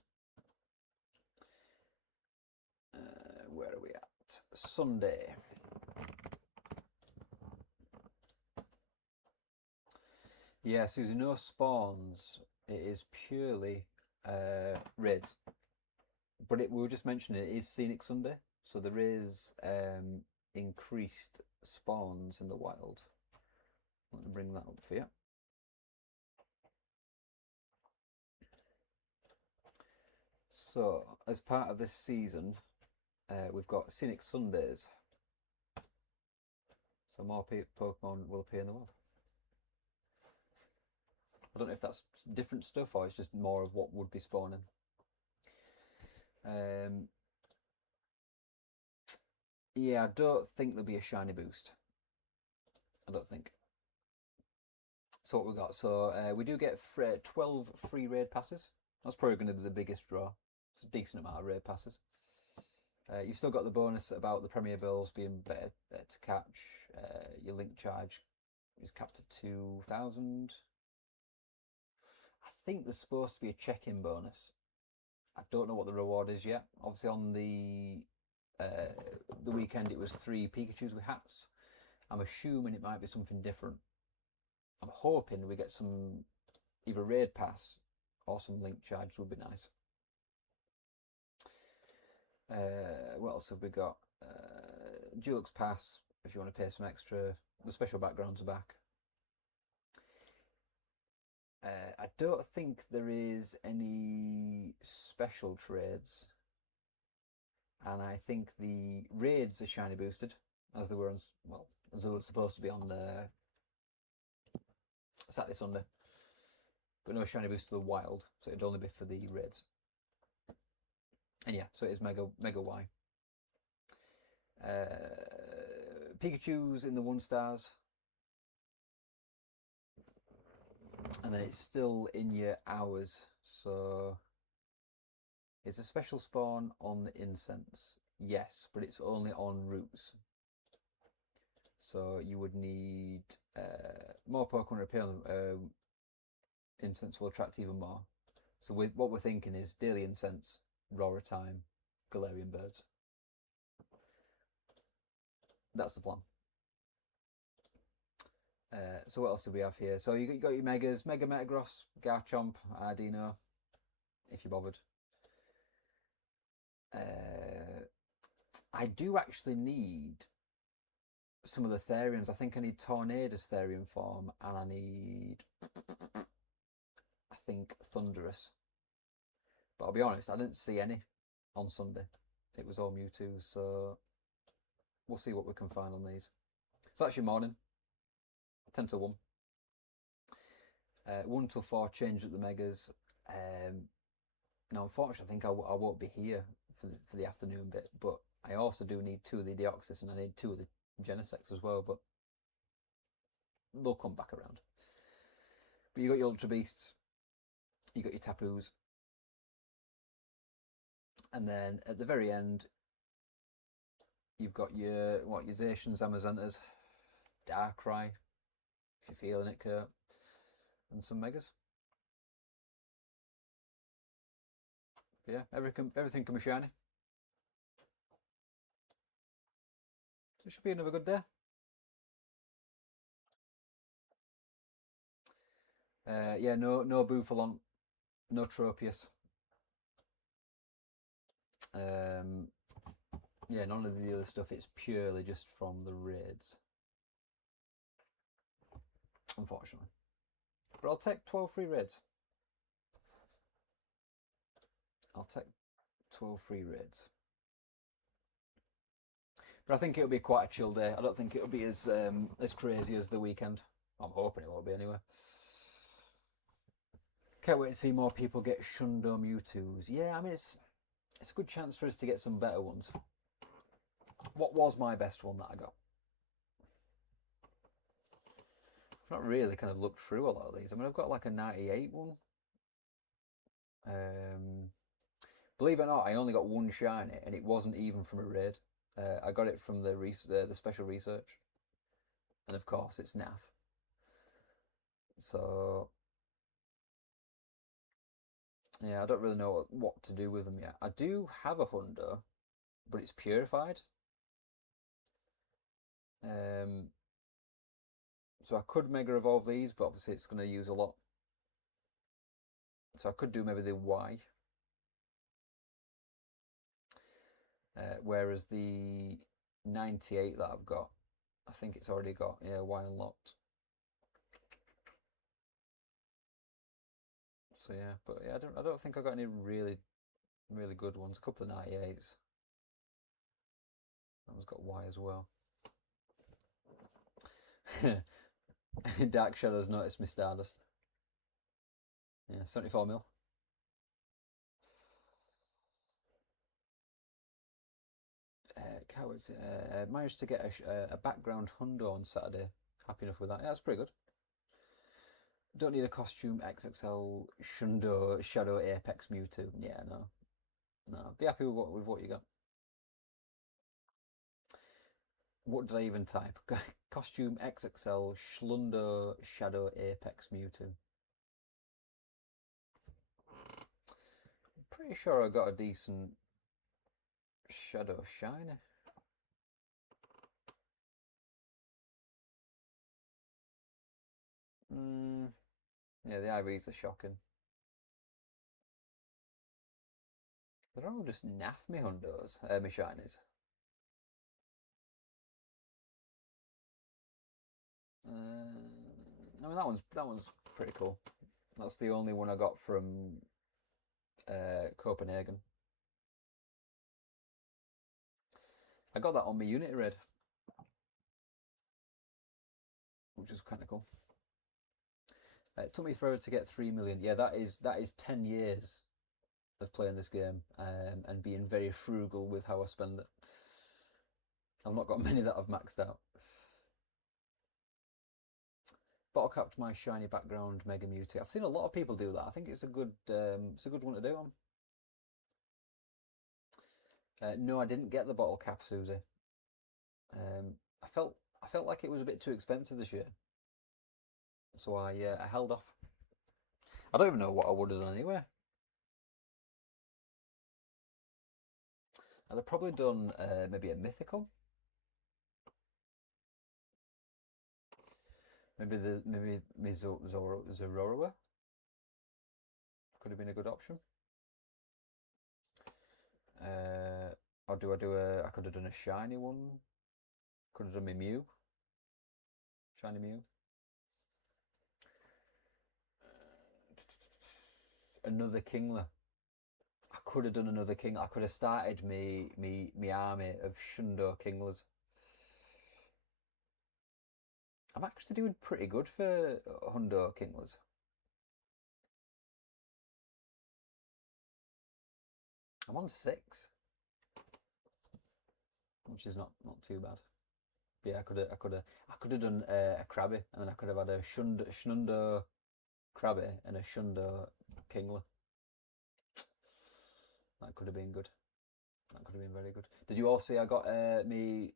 Where are we at? Sunday. Yeah, Susie, no spawns. It is purely raids. But we were just mentioning it is Scenic Sunday, so there is increased spawns in the wild. Let me bring that up for you. So, as part of this season, we've got Scenic Sundays. So more Pokemon will appear in the wild. I don't know if that's different stuff or it's just more of what would be spawning. Yeah, I don't think there'll be a shiny boost. I don't think. So what we got? So we do get 12 free raid passes. That's probably going to be the biggest draw. It's a decent amount of raid passes. You've still got the bonus about the Premier Bills being better to catch. Your link charge is capped at 2,000. I think there's supposed to be a check-in bonus. I don't know what the reward is yet. Obviously on the weekend it was 3 Pikachus with hats. I'm assuming it might be something different. I'm hoping we get some either raid pass or some link charge would be nice. What else have we got? Dulux pass if you want to pay some extra. The special backgrounds are back. I don't think there is any special trades, and I think the raids are shiny boosted as they were on, well, as they were supposed to be on Saturday, Sunday, but no shiny boost to the wild, so it'd only be for the raids. And yeah, so it is Mega Y. Pikachu's in the 1-stars. And then it's still in your hours. So it's a special spawn on the incense. Yes, but it's only on routes. So you would need more Pokemon appear on incense will attract even more. So what we're thinking is daily incense, Rora time, Galarian birds. That's the plan. So what else do we have here? So you got your Megas, Mega Metagross, Garchomp, Ardino, if you're bothered. I do actually need some of the Therians. I think I need Tornadus Therian form, and I need, I think, Thunderous. But I'll be honest, I didn't see any on Sunday. It was all Mewtwo, so we'll see what we can find on these. It's actually morning, 10 to 1. 1 till 4 change at the Megas. Now, unfortunately, I think I won't be here for the afternoon bit, but I also do need 2 of the Deoxys and I need 2 of the Genesects as well, but they'll come back around. But you got your Ultra Beasts, you got your Tapus, and then at the very end, you've got your Zacians, Amazentas, Darkrai, if you're feeling it, Kurt, and some Megas. But yeah, everything can be shiny. So it should be another good day. Yeah, no Bufalon, no Tropius. Yeah, none of the other stuff. It's purely just from the raids, unfortunately. But I'll take 12 free raids. I'll take 12 free raids. But I think it'll be quite a chill day. I don't think it'll be as crazy as the weekend. I'm hoping it won't be anyway. Can't wait to see more people get Shundo Mewtwo's. Yeah, I mean, it's a good chance for us to get some better ones. What was my best one that I got? I've not really kind of looked through a lot of these. I mean, I've got like a 98 one. Believe it or not, I only got one shiny, and it wasn't even from a raid. I got it from the special research, and of course it's NAF. So yeah, I don't really know what to do with them yet. I do have a Hundo, but it's purified. So I could Mega Evolve these, but obviously it's going to use a lot. So I could do maybe the Y. Whereas the 98 that I've got, I think it's already got Y unlocked. So yeah, but yeah, I don't think I got any really good ones. A couple of 98s. That one's got Y as well. Dark Shadows noticed me Stardust. Yeah, 74 mil. Cowards. Managed to get a background hundo on Saturday. Happy enough with that. Yeah, that's pretty good. Don't need a costume XXL Shundo Shadow Apex Mewtwo. Yeah, no. Be happy with what you got. What did I even type? Costume XXL Schlundo Shadow Apex Mewtwo. I'm pretty sure I got a decent Shadow Shiny. Yeah, the IVs are shocking. They're all just naff me hundos, me shinies. I mean that one's pretty cool. That's the only one I got from Copenhagen. I got that on my Unity raid, which is kind of cool. It took me forever to get 3 million. Yeah, that is 10 years of playing this game and being very frugal with how I spend it. I've not got many that I've maxed out. Bottle capped my shiny background Mega Mewtwo. I've seen a lot of people do that. I think it's a good one to do on. No, I didn't get the bottle cap, Susie. I felt like it was a bit too expensive this year, so I held off. I don't even know what I would have done anyway. I'd have probably done maybe a mythical. Maybe Zorua could have been a good option. Or do I do I could have done a shiny one. Could have done my Mew. Shiny Mew. Another Kingler. I could have done another King. I could have started me army of Shundo Kinglers. I'm actually doing pretty good for Hundo Kinglers. I'm on 6, which is not too bad. But yeah, I could have done a Krabby, and then I could have had a Shundo Krabby and a Shundo Kingler. That could have been good. That could have been very good. Did you all see I got me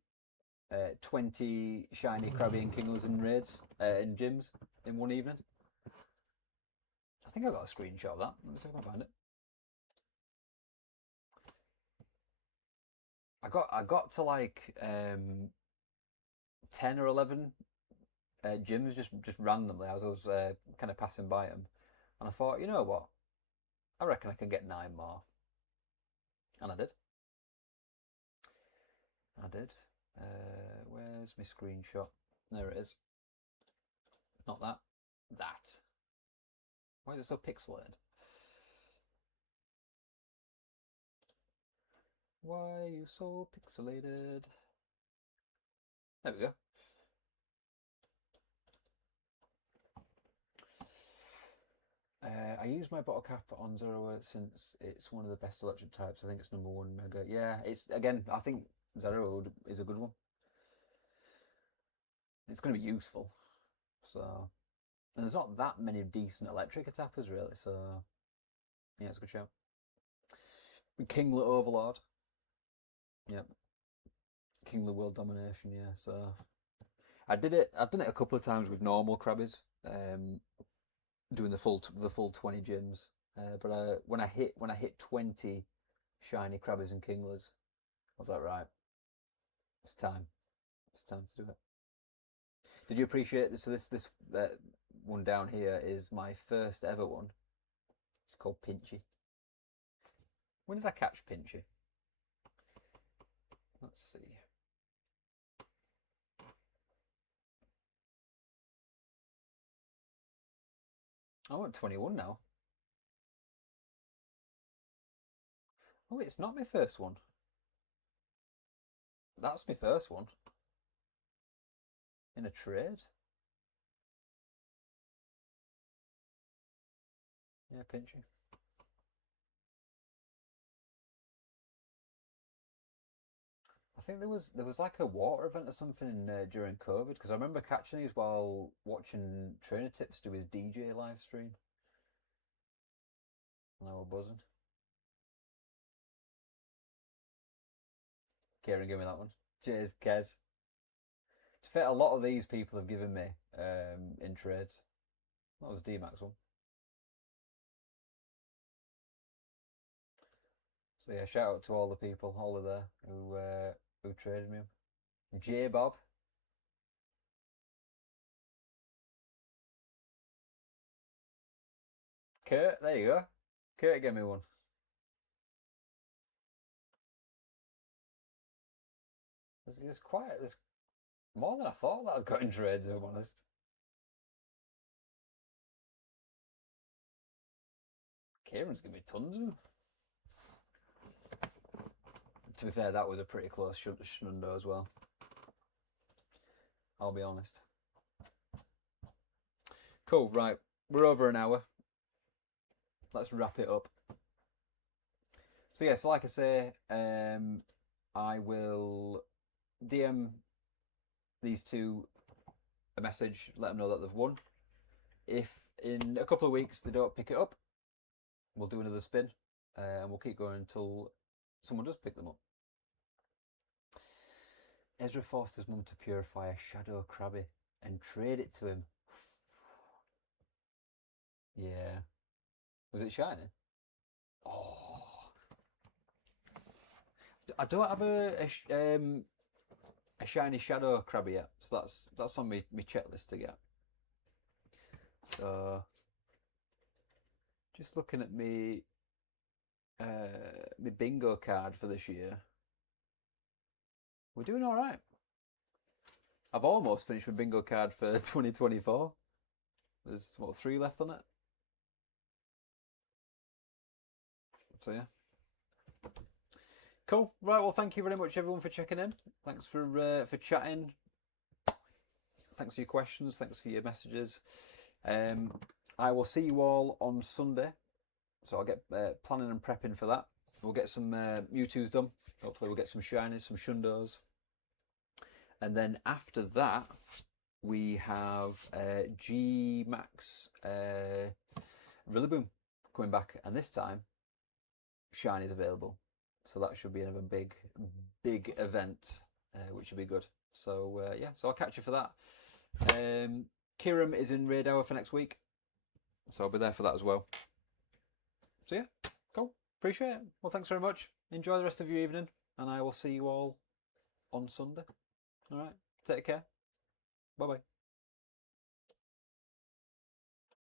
20 shiny Krabby and Kinglers in raids, in gyms, in one evening? I think I got a screenshot of that. Let me see if I can find it. I got to like 10 or 11 gyms just randomly as I was kind of passing by them, and I thought, you know what, I reckon I can get 9 more, and I did. Where's my screenshot? There it is. Not that. That. Why is it so pixelated? Why are you so pixelated? There we go. I use my bottle cap on Zero since it's one of the best electric types. I think it's #1 Mega. Yeah, it's again. I think Zero is a good one. It's going to be useful. So, and there's not that many decent electric attackers really. So, yeah, it's a good show. Kingler Overlord. Yep. Kingler World Domination. Yeah. So, I've done it a couple of times with normal Krabbies. Doing the full 20 gyms, but when I hit 20 shiny Krabbies and Kinglers, I was like, right, it's time to do it. Did you appreciate this? So this one down here is my first ever one. It's called Pinchy. When did I catch Pinchy? Let's see. I'm at 21 now. Oh, it's not my first one. That's my first one. In a trade. Yeah, Pinchy. I think there was like a water event or something during COVID, because I remember catching these while watching Trainer Tips do his DJ live stream. And I was buzzing. Kieran, give me that one. Cheers, Kez. To fit, a lot of these people have given me in trades. That was a D-Max one. So yeah, shout out to all the people, all of there who traded me. J Bob. Kurt, there you go. Kurt gave me one. There's more than I thought that I'd got in trades, if I'm honest. Kieran's given me tons of them. To be fair, that was a pretty close shundo as well. I'll be honest. Cool, right. We're over an hour. Let's wrap it up. So yeah, so like I say, I will DM these two a message, let them know that they've won. If in a couple of weeks they don't pick it up, we'll do another spin, and we'll keep going until someone does pick them up. Ezra forced his mum to purify a shadow crabby and trade it to him. Yeah. Was it shiny? Oh. I don't have a shiny shadow crabby yet, so that's on my checklist to get. So just looking at me my bingo card for this year. We're doing all right. I've almost finished my bingo card for 2024. There's, what, 3 left on it? So, yeah. Cool. Right, well, thank you very much, everyone, for checking in. Thanks for chatting. Thanks for your questions. Thanks for your messages. I will see you all on Sunday. So I'll get planning and prepping for that. We'll get some Mewtwo's done. Hopefully we'll get some shinies, some shundos. And then after that, we have G-Max Rillaboom coming back. And this time, shinies available. So that should be another big event, which will be good. So yeah, so I'll catch you for that. Kiram is in Raid Hour for next week. So I'll be there for that as well. So yeah, cool. Appreciate it. Well, thanks very much. Enjoy the rest of your evening, and I will see you all on Sunday. All right, take care. Bye-bye.